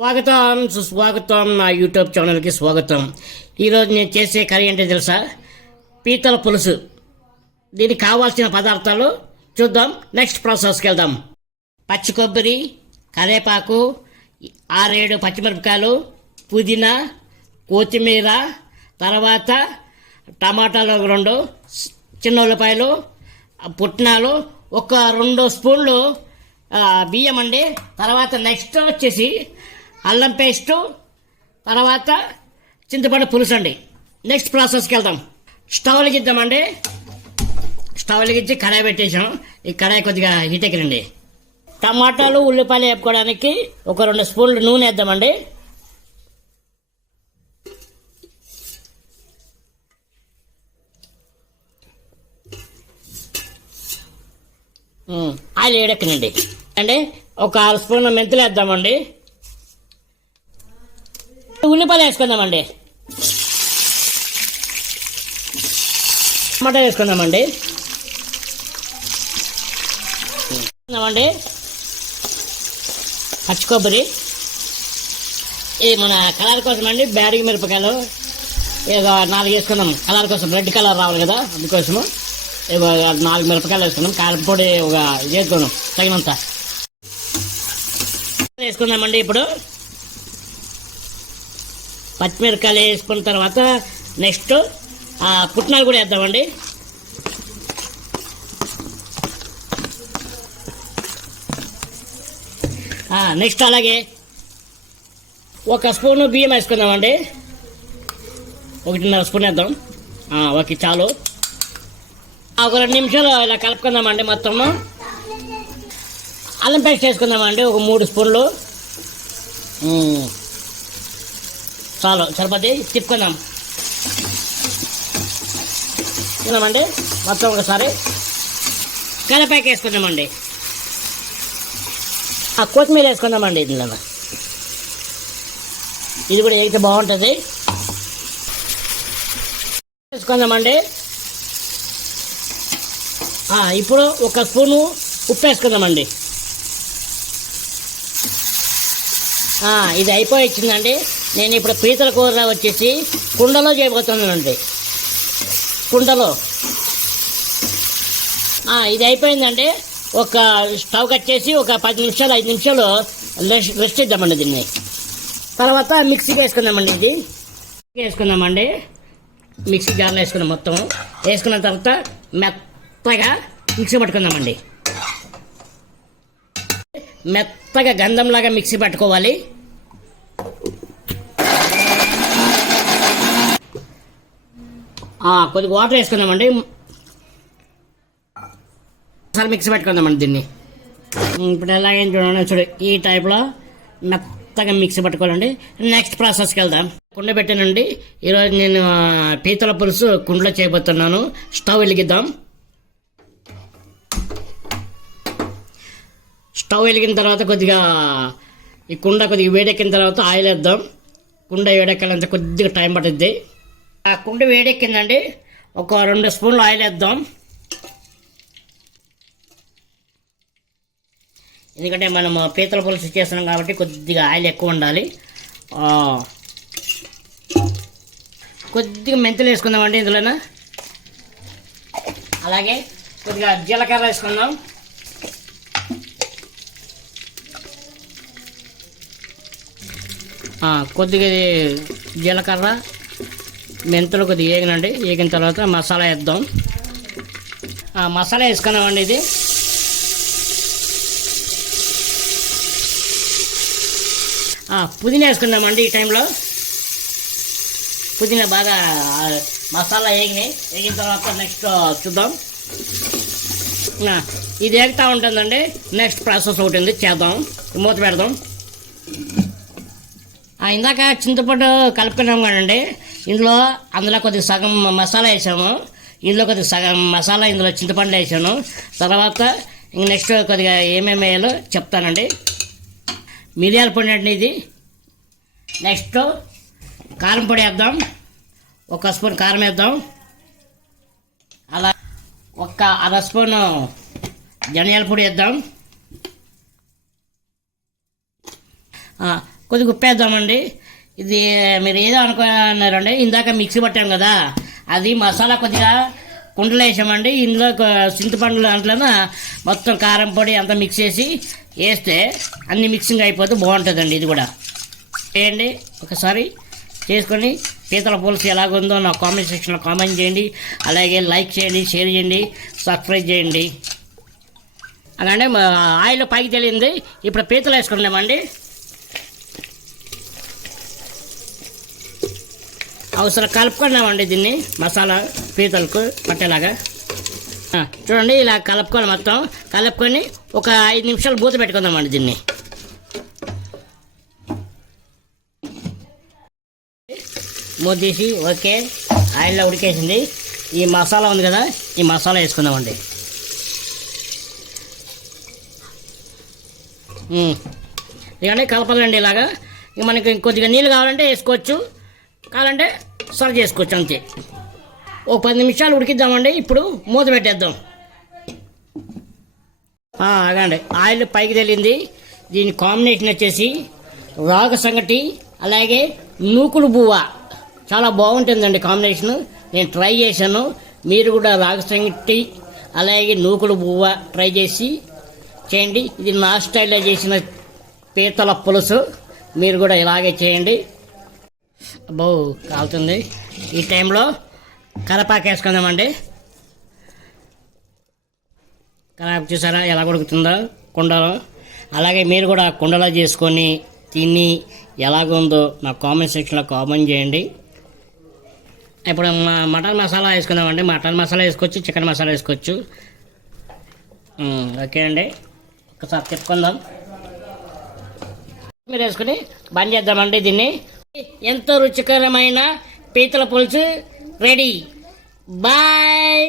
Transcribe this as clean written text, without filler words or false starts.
స్వాగతం సుస్వాగతం నా యూట్యూబ్ ఛానల్కి స్వాగతం. ఈరోజు నేను చేసే కర్రీ అంటే తెలుసా? పీతల పులుసు. దీనికి కావాల్సిన పదార్థాలు చూద్దాం. నెక్స్ట్ ప్రాసెస్కి వెళ్దాం. పచ్చి కొబ్బరి, కరివేపాకు, 6-7 పచ్చిమిరపకాయలు, పుదీనా, కొత్తిమీర, తర్వాత టమాటాలు 2, చిన్న ఉల్లిపాయలు, పుట్నాలు, ఒక 2 స్పూన్లు బియ్యం అండి. తర్వాత నెక్స్ట్ వచ్చేసి అల్లం పేస్టు, తర్వాత చింతపండు పులుసు అండి. నెక్స్ట్ ప్రాసెస్కి వెళ్దాం. స్టవ్ వెలిగిద్దామండి. స్టవ్ వెలిగించి కడాయి పెట్టేసాం. ఈ కడాయి కొద్దిగా హీట్ ఎక్కిరండి. టమాటాలు, ఉల్లిపాయలు వేపుకోవడానికి ఒక 2 స్పూన్లు నూనె వేద్దామండి. ఆయిల్ వేడెక్కనండి అండి. ఒక 6 స్పూన్ల మెంతులు వేద్దామండి. ఉల్లిపాయలు వేసుకుందామండి. టమాటా వేసుకుందామండి. పచ్చి కొబ్బరి, ఇది మన కలర్ కోసం అండి. బ్యాడిగి మిరపకాయలు ఏదో 4 వేసుకుందాం. కలర్ కోసం, రెడ్ కలర్ రావాలి కదా, అందుకోసము 4 మిరపకాయలు వేసుకున్నాం. కారపొడి ఒక ఇది వేసుకున్నాం తగినంత వేసుకుందామండి. ఇప్పుడు పచ్చిమిరపకాయలు వేసుకున్న తర్వాత నెక్స్ట్ పుట్నాలు కూడా వేద్దామండి. నెక్స్ట్ అలాగే 1 స్పూను బియ్యం వేసుకుందామండి. 1.5 స్పూన్ వేద్దాం. ఓకే, చాలు. ఒక 2 నిమిషాలు ఇలా కలుపుకుందామండి. మొత్తము అల్లం పేస్ట్ వేసుకుందామండి. ఒక 3 స్పూన్లు చాలు, సరిపోతే తిప్పుకుందాం. తిన్నామండి మొత్తం ఒకసారి. కరివేపాకు వేసుకుందామండి. కొత్తిమీర వేసుకుందామండి. ఇందులో ఇది కూడా వేస్తే బాగుంటుంది. వేసుకుందామండి. ఇప్పుడు 1 స్పూను ఉప్పు వేసుకుందామండి. ఇది అయిపోయిందండి. నేను ఇప్పుడు పీతల కూర వచ్చేసి కుండలో చేయబోతున్నానండి. కుండలో ఇది అయిపోయిందండి. ఒక స్టవ్ కట్ చేసి ఒక 10 నిమిషాలు 5 నిమిషాలు రెస్ట్ ఇద్దామండి దీన్ని. తర్వాత మిక్సీకి వేసుకుందామండి. ఇది వేసుకుందామండి. మిక్సీ జార్లో వేసుకున్నాం. మొత్తం వేసుకున్న తర్వాత మెత్తగా మిక్సీ పట్టుకుందామండి. మెత్తగా గంధంలాగా మిక్సీ పట్టుకోవాలి. కొద్దిగా వాటర్ వేసుకుందామండి. ఒకసారి మిక్సీ పెట్టుకుందామండి దీన్ని. ఇప్పుడు ఎలాగైనా చూడండి, చూడు ఈ టైప్లో మెత్తగా మిక్సీ పట్టుకోవాలండి. నెక్స్ట్ ప్రాసెస్కి వెళ్దాం. కుండ పెట్టానండి. ఈరోజు నేను పీతల పులుసు కుండలో చేయబోతున్నాను. స్టవ్ వెలిగిద్దాం. స్టవ్ వెలిగిన తర్వాత కొద్దిగా ఈ కుండ కొద్దిగా వేడెక్కిన తర్వాత ఆయిల్ వేద్దాం. కుండ వేడెక్కాలంటే కొద్దిగా టైం పడుద్ది. కుండ వేడెక్కిందండి. ఒక 2 స్పూన్లు ఆయిల్ వేద్దాం. ఎందుకంటే మనం పీతల పులుసు చేస్తున్నాం కాబట్టి కొద్దిగా ఆయిల్ ఎక్కువ ఉండాలి. కొద్దిగా మెంతులు వేసుకుందామండి ఇందులోన. అలాగే కొద్దిగా జీలకర్ర వేసుకుందాం. కొద్దిగా జీలకర్ర, మెంతులు కొద్దిగా వేగినండి. వేగిన తర్వాత మసాలా వేద్దాం. మసాలా వేసుకున్నామండి. ఇది పుదీనా వేసుకుందామండి. ఈ టైంలో పుదీనా బాగా మసాలా వేగిన తర్వాత నెక్స్ట్ చూద్దాం. ఇది వేగుతూ ఉంటుందండి. నెక్స్ట్ ప్రాసెస్ ఒకటి ఉంది, చేద్దాం. మూత పెడదాం. ఇందాక చింతపండు కలుపుకున్నాం కదండి. అందులో కొద్దిగా సగం మసాలా వేసాము. ఇందులో కొద్దిగా సగం మసాలా, ఇందులో చింతపండు వేసాను. తర్వాత ఇంక నెక్స్ట్ కొద్దిగా ఏమేమి వేయాలో చెప్తానండి. మిరియాల పొడి అండి ఇది. నెక్స్ట్ కారం పొడి వేద్దాం. 1 స్పూన్ కారం వేద్దాం. అలా ఒక 1/2 స్పూను ధనియాల పొడి వేద్దాం. కొద్దిగా ఉప్పేద్దామండి. ఇది మీరు ఏదో అనుకున్నారండి, ఇందాక మిక్సీ పట్టాం కదా, అది మసాలా కొద్దిగా కుండలో వేసామండి. ఇందులో చింతపండు దాంట్లో మొత్తం కారం పొడి అంతా మిక్స్ చేసి వేస్తే అన్ని మిక్సింగ్ అయిపోతే బాగుంటుందండి. ఇది కూడా చేయండి ఒకసారి చేసుకొని పీతల పులుసు ఎలాగుందో నా కామెంట్ సెక్షన్లో కామెంట్ చేయండి. అలాగే లైక్ చేయండి, షేర్ చేయండి, సబ్స్క్రైబ్ చేయండి. అలాగే ఆయిల్ పైకి తెలియంది. ఇప్పుడు పీతలు వేసుకున్నామండి. అవసరం కలుపుకున్నామండి దీన్ని, మసాలా పీతలకు పట్టేలాగా చూడండి. ఇలా కలుపుకొని మొత్తం కలుపుకొని ఒక 5 నిమిషాలు మూత పెట్టుకుందామండి. దీన్ని మూత తీసి ఓకే ఆయిల్లో ఉడికేసింది. ఈ మసాలా ఉంది కదా, ఈ మసాలా వేసుకుందామండి. ఇవన్నీ కలపాలండి ఇలాగా. ఇక మనకి కొద్దిగా నీళ్ళు కావాలంటే వేసుకోవచ్చు, కావాలంటే సర్వ్ చేసుకోవచ్చు అంతే. ఓ 10 నిమిషాలు ఉడికిద్దామండి. ఇప్పుడు మూత పెట్టేద్దాం. ఆగండి, ఆయిల్ పైకి తెలింది. దీని కాంబినేషన్ వచ్చేసి రాగ సంగటి అలాగే నూకుడు బువ్వ, చాలా బాగుంటుందండి కాంబినేషను. నేను ట్రై చేశాను. మీరు కూడా రాగ సంగటి అలాగే నూకుడు బువ్వ ట్రై చేసి చేయండి. ఇది నా స్టైల్లో చేసిన పీతల పులుసు, మీరు కూడా ఇలాగే చేయండి. అబ్బో కాలుతుంది. ఈ టైంలో కరివేపాకు వేసుకుందామండి. కరివేపాకు చూసారా ఎలా ఉడుకుతుందో కుండలో. అలాగే మీరు కూడా కుండలో చేసుకొని తిని ఎలాగుందో నా కామెంట్ సెక్షన్లో కామెంట్ చేయండి. ఇప్పుడు మటన్ మసాలా వేసుకుందామండి. మటన్ మసాలా వేసుకోవచ్చు, చికెన్ మసాలా వేసుకోవచ్చు. ఓకే అండి, ఒకసారి తిప్పుకుందాం. మీరు వేసుకుని బంద్ చేద్దామండి. దీన్ని ఎంతో రుచికరమైన పీతల పులుసు రెడీ. బాయ్.